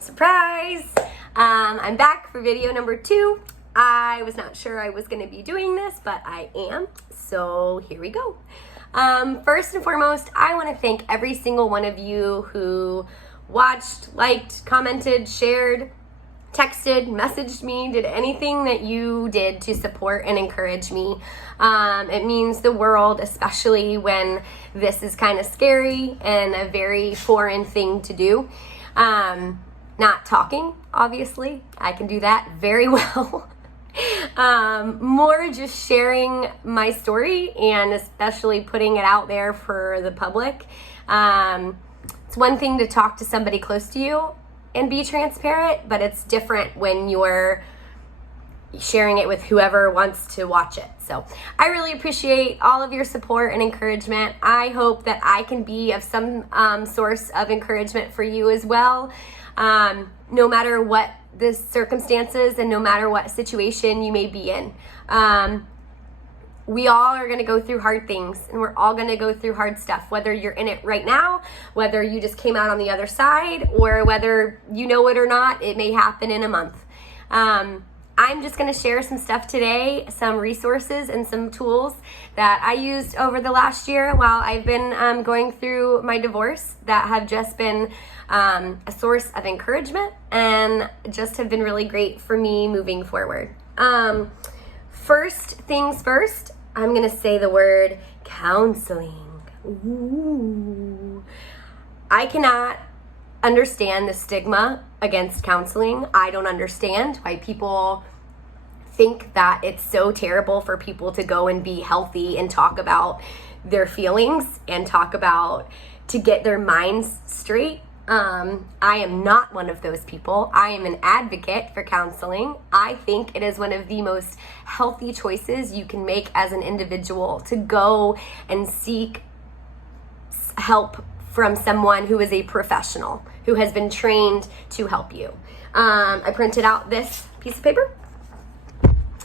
Surprise! I'm back for video number 2. I was not sure I was going to be doing this, but I am, so here we go. First and foremost, I want to thank every single one of you who watched, liked, commented, shared, texted, messaged me, did anything that you did to support and encourage me. It means the world, especially when this is kind of scary and a very foreign thing to do. Not talking, obviously. I can do that very well. More just sharing my story and especially putting it out there for the public. It's one thing to talk to somebody close to you and be transparent, but it's different when you're sharing it with whoever wants to watch it. So I really appreciate all of your support and encouragement. I hope that I can be of some source of encouragement for you as well. No matter what the circumstances and no matter what situation you may be in. We all are going to go through hard things, and we're all going to go through hard stuff, whether you're in it right now, whether you just came out on the other side, or whether you know it or not. It may happen in a month. I'm just going to share some stuff today, some resources and some tools that I used over the last year while I've been going through my divorce that have just been a source of encouragement and just have been really great for me moving forward. First things first, I'm going to say the word counseling. Ooh. I cannot understand the stigma against counseling. I don't understand why people think that it's so terrible for people to go and be healthy and talk about their feelings and talk about to get their minds straight. I am not one of those people. I am an advocate for counseling. I think it is one of the most healthy choices you can make as an individual to go and seek help from someone who is a professional, who has been trained to help you. I printed out this piece of paper.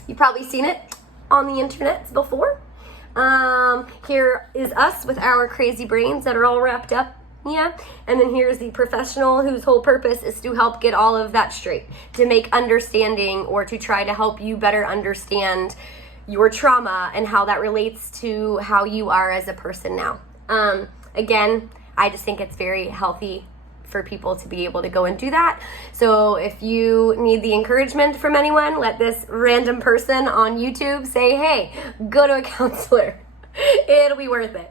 You've probably seen it on the internet before. Here is us with our crazy brains that are all wrapped up. Yeah, and then here's the professional whose whole purpose is to help get all of that straight, to make understanding or to try to help you better understand your trauma and how that relates to how you are as a person now. Again, I just think it's very healthy for people to be able to go and do that. So if you need the encouragement from anyone, let this random person on YouTube say, hey, go to a counselor. It'll be worth it.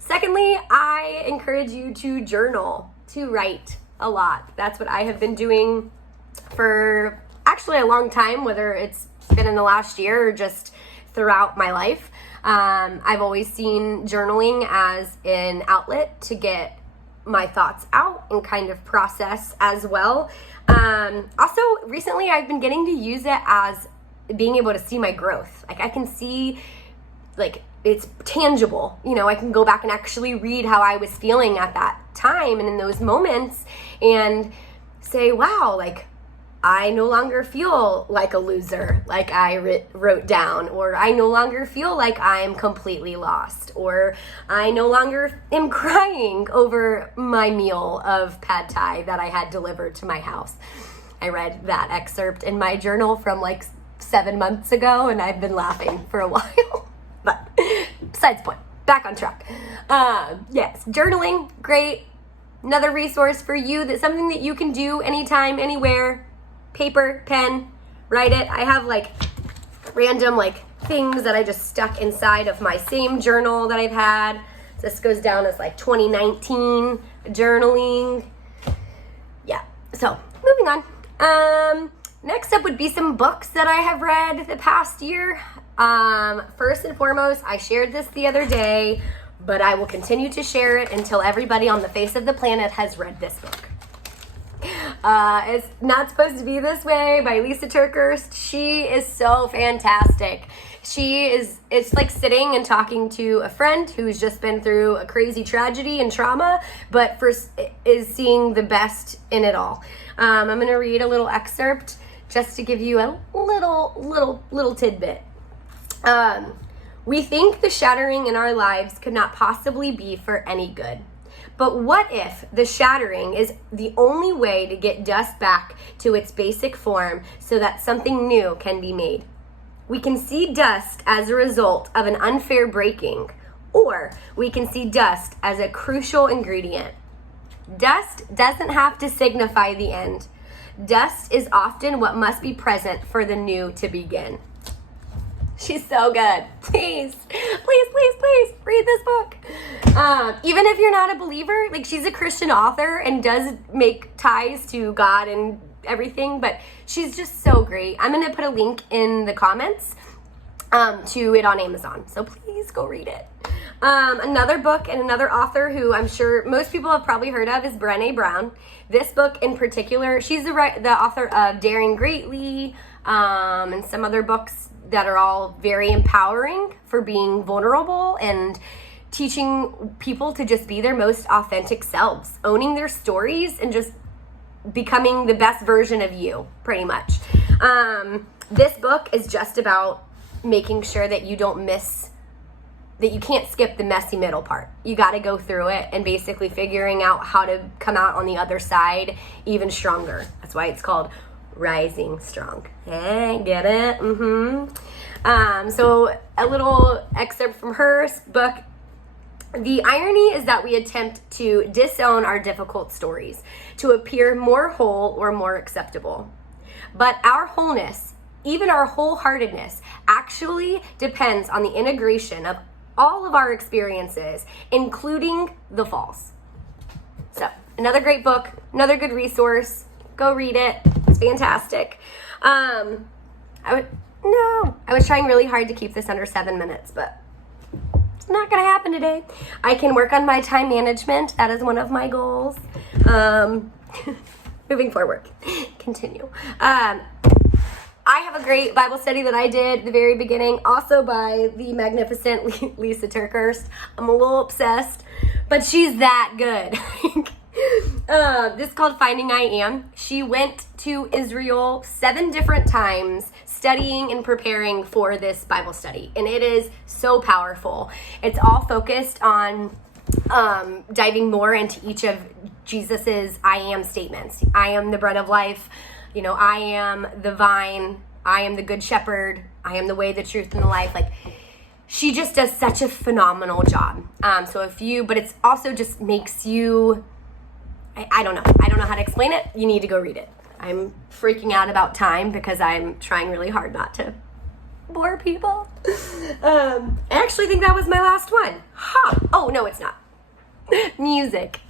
Secondly, I encourage you to journal, to write a lot. That's what I have been doing for actually a long time, whether it's been in the last year or just throughout my life. I've always seen journaling as an outlet to get my thoughts out and kind of process as well. Also, recently I've been getting to use it as being able to see my growth. Like I can see, like, it's tangible. You know, I can go back and actually read how I was feeling at that time and in those moments and say, wow, like I no longer feel like a loser, like I wrote down, or I no longer feel like I'm completely lost, or I no longer am crying over my meal of pad thai that I had delivered to my house. I read that excerpt in my journal from like 7 months ago, and I've been laughing for a while. But besides the point, back on track. Yes, journaling, great. Another resource for you, that's something that you can do anytime, anywhere. Paper, pen, write it. I have like random like things that I just stuck inside of my same journal that I've had. This goes down as like 2019 journaling. Yeah, so moving on. Next up would be some books that I have read the past year. First and foremost, I shared this the other day, but I will continue to share it until everybody on the face of the planet has read this book. It's Not Supposed to Be This Way by Lisa TerKeurst. She is so fantastic. It's like sitting and talking to a friend who's just been through a crazy tragedy and trauma, but is seeing the best in it all. I'm going to read a little excerpt just to give you a little tidbit. We think the shattering in our lives could not possibly be for any good. But what if the shattering is the only way to get dust back to its basic form so that something new can be made? We can see dust as a result of an unfair breaking, or we can see dust as a crucial ingredient. Dust doesn't have to signify the end. Dust is often what must be present for the new to begin. She's so good. Please read this book. Even if you're not a believer, like, she's a Christian author and does make ties to God and everything, but she's just so great. I'm going to put a link in the comments to it on Amazon. So please go read it. Another book and another author who I'm sure most people have probably heard of is Brené Brown. This book in particular, she's the author of Daring Greatly, and some other books that are all very empowering for being vulnerable and teaching people to just be their most authentic selves, owning their stories and just becoming the best version of you, pretty much. This book is just about making sure that you can't skip the messy middle part. You got to go through it and basically figuring out how to come out on the other side even stronger. That's why it's called Rising Strong. Hey, get it? So a little excerpt from her book. The irony is that we attempt to disown our difficult stories to appear more whole or more acceptable. But our wholeness, even our wholeheartedness, actually depends on the integration of all of our experiences, including the falls. So, another great book, another good resource. Go read it. It's fantastic. I was trying really hard to keep this under 7 minutes, but it's not going to happen today. I can work on my time management. That is one of my goals. Moving forward. Continue. I have a great Bible study that I did at the very beginning, also by the magnificent Lisa TerKeurst. I'm a little obsessed, but she's that good. This is called Finding I Am. She went to Israel 7 different times studying and preparing for this Bible study, and it is so powerful. It's all focused on diving more into each of Jesus's I am statements. I am the bread of life. I am the vine. I am the good shepherd. I am the way, the truth, and the life. Like, she just does such a phenomenal job. But it's also just makes you, I don't know how to explain it. You need to go read it. I'm freaking out about time because I'm trying really hard not to bore people. I actually think that was my last one. Oh, no, it's not. Music.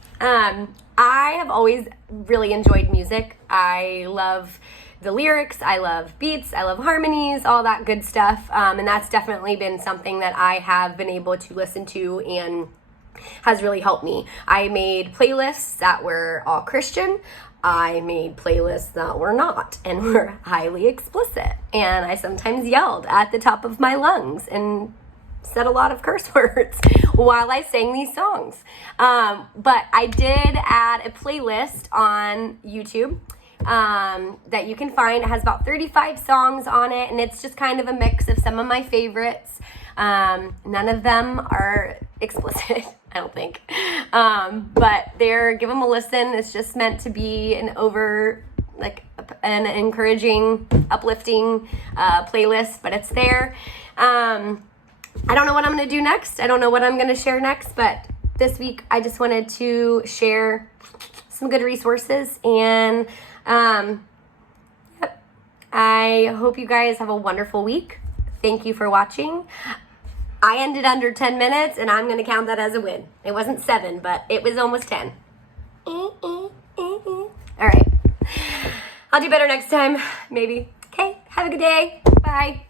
I have always really enjoyed music. I love the lyrics, I love beats, I love harmonies, all that good stuff. And that's definitely been something that I have been able to listen to and has really helped me. I made playlists that were all Christian. I made playlists that were not and were highly explicit. And I sometimes yelled at the top of my lungs and said a lot of curse words while I sang these songs. But I did add a playlist on YouTube that you can find. It has about 35 songs on it, and it's just kind of a mix of some of my favorites. None of them are explicit, I don't think. But give them a listen. It's just meant to be an encouraging, uplifting playlist, but it's there. I don't know what I'm going to do next. I don't know what I'm going to share next, but this week I just wanted to share some good resources, and I hope you guys have a wonderful week. Thank you for watching. I ended under 10 minutes, and I'm going to count that as a win. It wasn't 7, but it was almost 10. All right. I'll do better next time, maybe. Okay, have a good day. Bye.